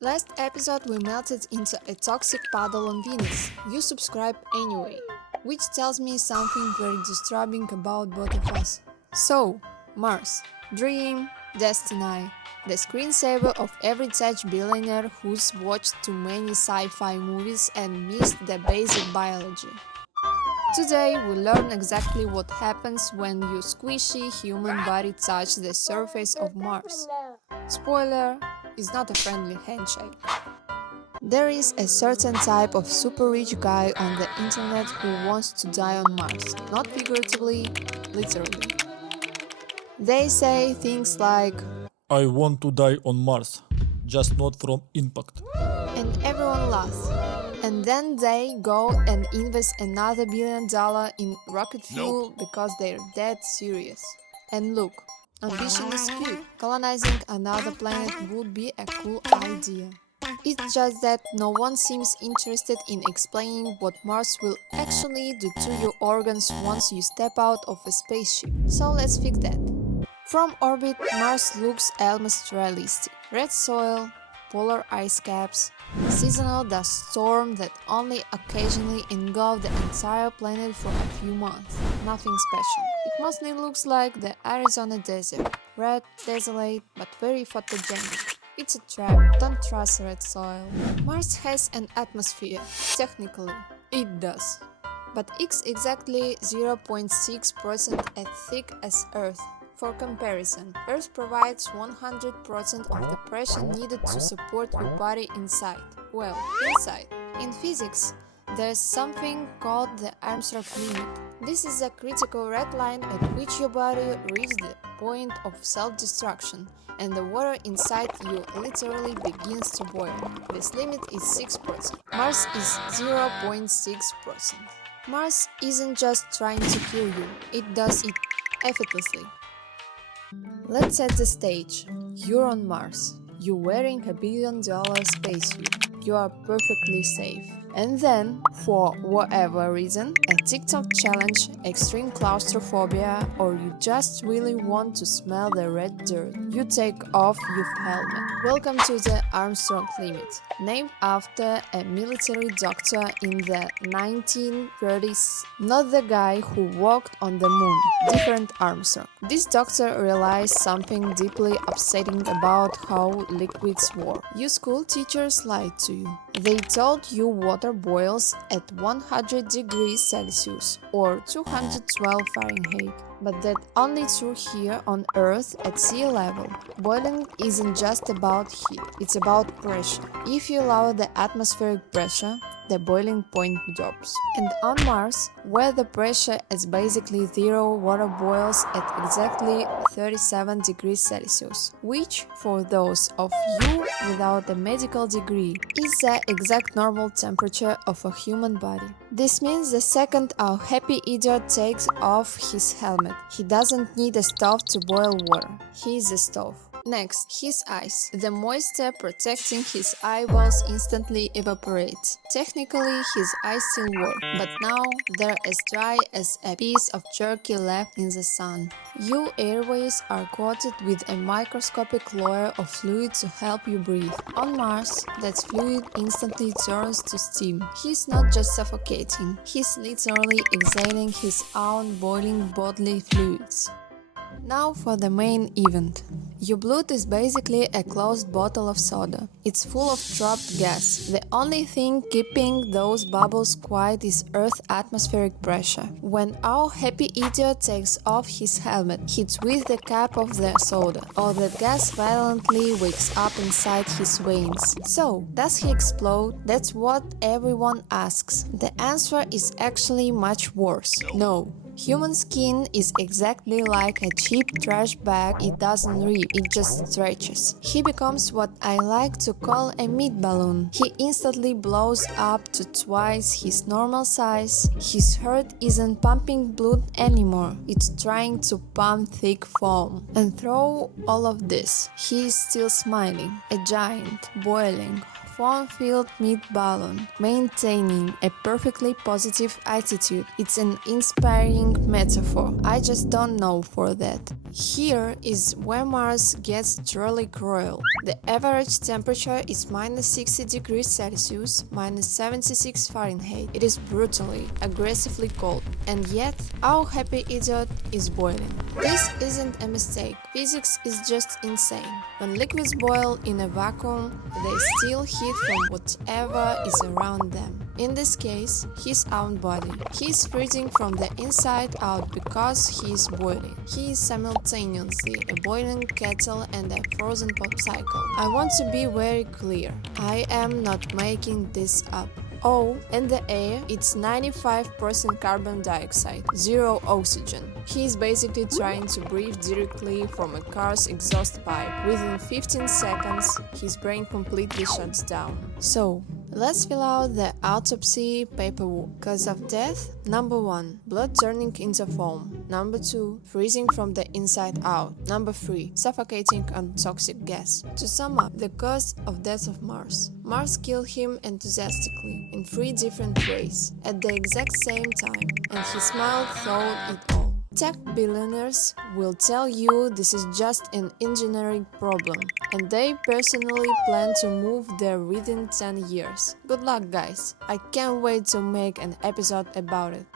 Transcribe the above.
Last episode we melted into a toxic puddle on Venus. You subscribe anyway, which tells me something very disturbing about both of us. So, Mars, dream, destiny, the screensaver of every tech billionaire who's watched too many sci-fi movies and missed the basic biology. Today we learn exactly what happens when your squishy human body touches the surface of Mars. Spoiler, it's not a friendly handshake. There is a certain type of super rich guy on the internet who wants to die on Mars, not figuratively, literally. They say things like, I want to die on Mars, just not from impact. and everyone laughs. And then they go and invest another $1 billion in rocket fuel because they're dead serious. And look, ambition is cute. Colonizing another planet would be a cool idea. It's just that no one seems interested in explaining what Mars will actually do to your organs once you step out of a spaceship. So let's fix that. From orbit, Mars looks almost realistic. Red soil, polar ice caps, seasonal dust storm that only occasionally engulf the entire planet for a few months. Nothing special. It mostly looks like the Arizona desert. Red, desolate, but very photogenic. It's a trap, don't trust red soil. Mars has an atmosphere. Technically, it does. But it's exactly 0.6% as thick as Earth. For comparison, Earth provides 100% of the pressure needed to support your body inside. Well, inside. In physics, there's something called the Armstrong Limit. This is a critical red line at which your body reaches the point of self-destruction, and the water inside you literally begins to boil. This limit is 6%. Mars is 0.6%. Mars isn't just trying to kill you, it does it effortlessly. Let's set the stage. You're on Mars. You're wearing a $1 billion spacesuit. You are perfectly safe. And then, for whatever reason, a TikTok challenge, extreme claustrophobia, or you just really want to smell the red dirt, you take off your helmet. Welcome to the Armstrong Limit, named after a military doctor in the 1930s, not the guy who walked on the moon, different Armstrong. This doctor realized something deeply upsetting about how liquids work. You school teachers lied to you. They told you water boils at 100 degrees Celsius or 212 Fahrenheit, but that's only true here on Earth at sea level. Boiling isn't just about heat, it's about pressure. If you lower the atmospheric pressure, the boiling point drops. And on Mars, where the pressure is basically zero, water boils at exactly 37 degrees Celsius, which, for those of you without a medical degree, is the exact normal temperature of a human body. This means the second our happy idiot takes off his helmet, he doesn't need a stove to boil water. He is a stove. Next, his eyes. The moisture protecting his eyeballs instantly evaporates. Technically, his eyes still work, but now they're as dry as a piece of jerky left in the sun. Your airways are coated with a microscopic layer of fluid to help you breathe. On Mars, that fluid instantly turns to steam. He's not just suffocating, he's literally exhaling his own boiling bodily fluids. Now for the main event. Your blood is basically a closed bottle of soda. It's full of trapped gas. The only thing keeping those bubbles quiet is Earth's atmospheric pressure. When our happy idiot takes off his helmet, hits with the cap of the soda, all that gas violently wakes up inside his veins. So, does he explode? That's what everyone asks. The answer is actually much worse. No. Human skin is exactly like a cheap trash bag, it doesn't rip, it just stretches. He becomes what I like to call a meat balloon. He instantly blows up to twice his normal size. His heart isn't pumping blood anymore, it's trying to pump thick foam. And through all of this, he is still smiling, a giant, boiling, foam-filled meat balloon, maintaining a perfectly positive attitude. It's an inspiring interesting metaphor, I just don't know for that. Here is where Mars gets truly cruel. The average temperature is minus 60 degrees Celsius, minus 76 Fahrenheit. It is brutally, aggressively cold, and yet our happy idiot is boiling. This isn't a mistake. Physics is just insane. When liquids boil in a vacuum, they steal heat from whatever is around them. In this case, his own body. He is freezing from the inside out because he is boiling. He is simultaneously a boiling kettle and a frozen popsicle. I want to be very clear. I am not making this up. Oh, and the air, it's 95% carbon dioxide, zero oxygen. He is basically trying to breathe directly from a car's exhaust pipe. Within 15 seconds, his brain completely shuts down. So, let's fill out the autopsy paperwork. Cause of death: number 1, blood turning into foam. Number 2, freezing from the inside out. Number 3, suffocating on toxic gas. To sum up, the cause of death of Mars. Mars killed him enthusiastically, in 3 different ways, at the exact same time, and he smiled through it all. Tech billionaires will tell you this is just an engineering problem, and they personally plan to move there within 10 years. Good luck, guys! I can't wait to make an episode about it.